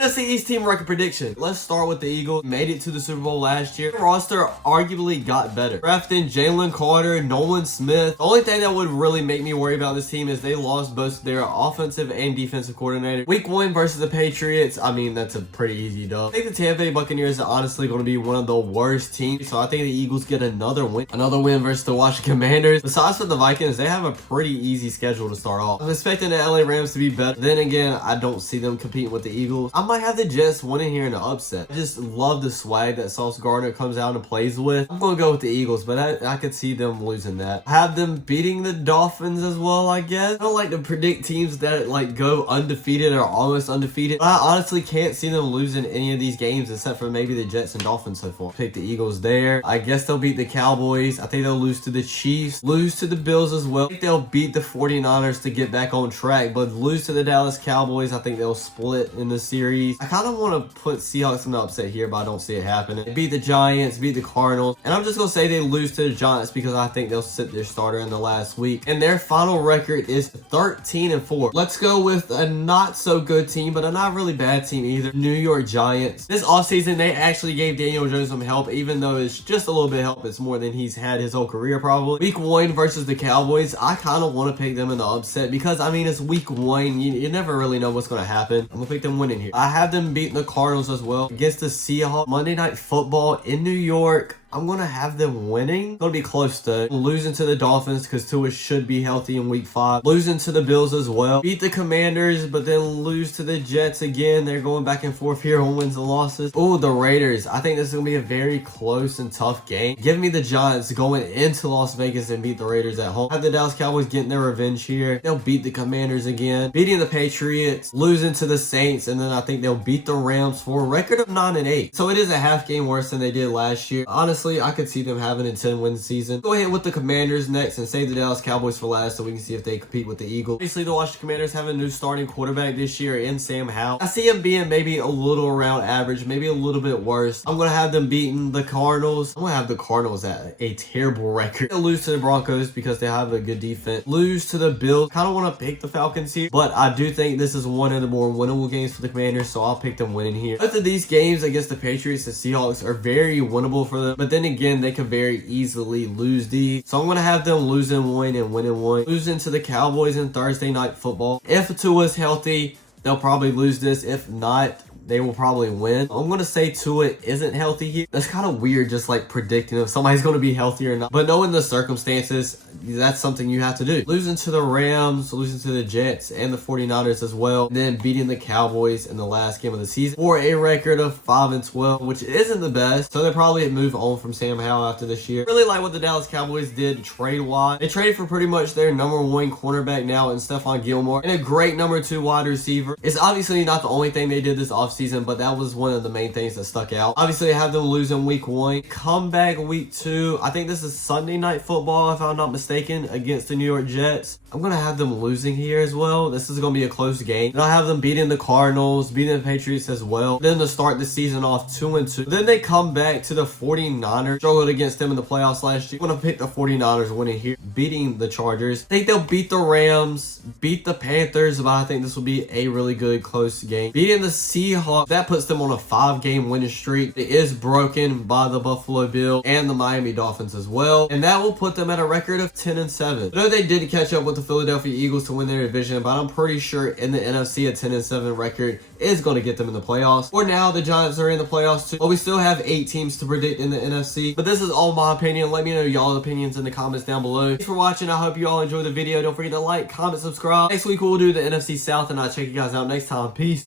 NFC East team record prediction. Let's start with the Eagles. Made it to the Super Bowl last year. The roster arguably got better. Drafting Jalen Carter, Nolan Smith. The only thing that would really make me worry about this team is they lost both their offensive and defensive coordinator. Week 1 versus the Patriots. I mean, that's a pretty easy dub. I think the Tampa Bay Buccaneers are honestly going to be one of the worst teams. So I think the Eagles get another win. Another win versus the Washington Commanders. Besides for the Vikings, they have a pretty easy schedule to start off. I'm expecting the LA Rams to be better. Then again, I don't see them competing with the Eagles. I might have the Jets winning here in an upset. I just love the swag that Sauce Gardner comes out and plays with. I'm going to go with the Eagles, but I could see them losing that. I have them beating the Dolphins as well, I guess. I don't like to predict teams that like go undefeated or almost undefeated. But I honestly can't see them losing any of these games except for maybe the Jets and Dolphins so far. Pick the Eagles there. I guess they'll beat the Cowboys. I think they'll lose to the Chiefs. Lose to the Bills as well. I think they'll beat the 49ers to get back on track, but lose to the Dallas Cowboys. I think they'll split in the series. I kind of want to put Seahawks in the upset here, but I don't see it happening. They beat the Giants, beat the Cardinals, and I'm just going to say they lose to the Giants because I think they'll sit their starter in the last week. And their final record is 13-4. Let's go with a not so good team, but a not really bad team either. New York Giants. This offseason, they actually gave Daniel Jones some help, even though it's just a little bit of help. It's more than he's had his whole career probably. Week 1 versus the Cowboys. I kind of want to pick them in the upset because, I mean, it's week 1. You never really know what's going to happen. I'm going to pick them winning here. I have them beating the Cardinals as well against the Seahawks. Monday Night Football in New York. I'm going to have them winning. Going to be close to losing to the Dolphins because Tua should be healthy in week 5. Losing to the Bills as well. Beat the Commanders, but then lose to the Jets again. They're going back and forth here on wins and losses. Oh, the Raiders. I think this is going to be a very close and tough game. Give me the Giants going into Las Vegas and beat the Raiders at home. Have the Dallas Cowboys getting their revenge here. They'll beat the Commanders again. Beating the Patriots. Losing to the Saints. And then I think they'll beat the Rams for a record of 9-8. So it is a half game worse than they did last year. Honestly, I could see them having a 10-win season. Go ahead with the Commanders next and save the Dallas Cowboys for last so we can see if they compete with the Eagles. Obviously, the Washington Commanders have a new starting quarterback this year in Sam Howell. I see him being maybe a little around average, maybe a little bit worse. I'm going to have them beating the Cardinals. I'm going to have the Cardinals at a terrible record. They'll lose to the Broncos because they have a good defense. Lose to the Bills. Kind of want to pick the Falcons here, but I do think this is one of the more winnable games for the Commanders, so I'll pick them winning here. Both of these games against the Patriots and Seahawks are very winnable for them, but then again, they could very easily lose these. So I'm going to have them losing 1 and winning 1. Losing to the Cowboys in Thursday Night Football. If Tua's healthy, they'll probably lose this. If not, they will probably win. I'm going to say Tua isn't healthy here. That's kind of weird just like predicting if somebody's going to be healthy or not. But knowing the circumstances, that's something you have to do. Losing to the Rams, losing to the Jets and the 49ers as well. And then beating the Cowboys in the last game of the season for a record of 5-12, which isn't the best. So they probably move on from Sam Howell after this year. Really like what the Dallas Cowboys did trade-wise. They traded for pretty much their number 1 cornerback now in Stephon Gilmore and a great number 2 wide receiver. It's obviously not the only thing they did this offseason, but that was one of the main things that stuck out. Obviously, I have them losing week 1. Comeback week 2. I think this is Sunday Night Football, if I'm not mistaken, against the New York Jets. I'm going to have them losing here as well. This is going to be a close game. And I have them beating the Cardinals, beating the Patriots as well. Then to start the season off 2-2. Then they come back to the 49ers. Struggled against them in the playoffs last year. I'm going to pick the 49ers winning here, beating the Chargers. I think they'll beat the Rams, beat the Panthers, but I think this will be a really good close game. Beating the Seahawks, that puts them on a 5-game winning streak. It is broken by the Buffalo Bills and the Miami Dolphins as well. And that will put them at a record of 10-7. I know they did catch up with the Philadelphia Eagles to win their division, but I'm pretty sure in the NFC a 10-7 record is going to get them in the playoffs. For now, the Giants are in the playoffs too. But we still have 8 teams to predict in the NFC. But this is all my opinion. Let me know y'all's opinions in the comments down below. Thanks for watching. I hope you all enjoyed the video. Don't forget to like, comment, subscribe. Next week we'll do the NFC South, and I'll check you guys out next time. Peace.